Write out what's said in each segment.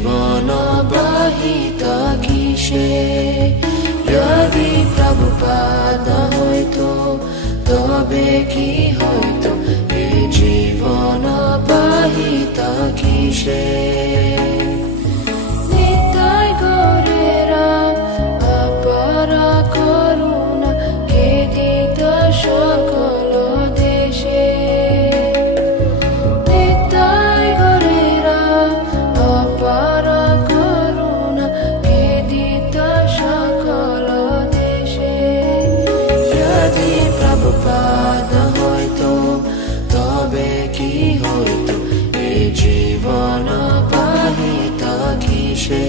जीवन बाहित किसे यदि प्रभुपाद हयतो तबे कि हयतो ए जीवन बाहित किसे नित्य गरेरा अपार करुणा खेदित सकल देशे नित्य गरेरा अपार करुणा खेदित सकल देशे यदि प्रभुपाद हयतो तबे कि हयतो ए जीवन बाहित किसे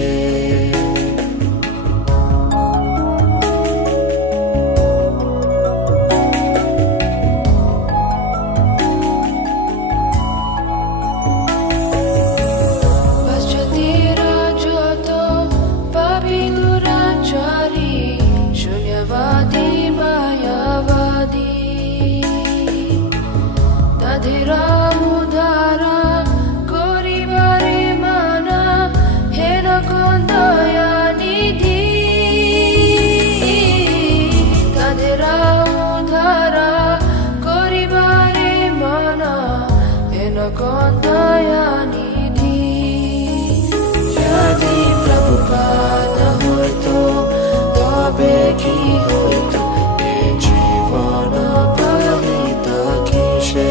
यदि प्रभुपाद हयतो तबे कि हयतो ए जीवन बाहित किसे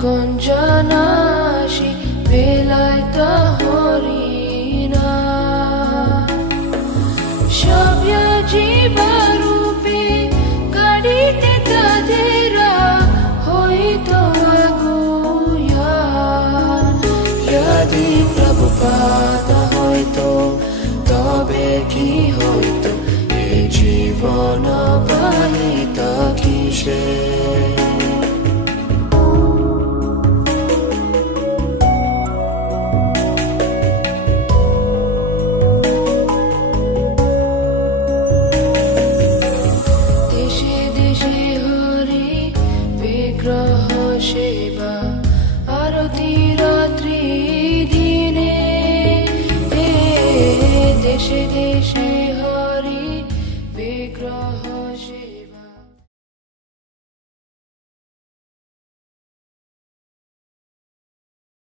Konjanashi belaita horina Shabya jibarupe kadite tadera hoito aguya Yadi Prabhupada hoito tabe ki hoito e jivana bahita kishe सेवा आरती रात्रि दिने देशे देशे हरि विग्रह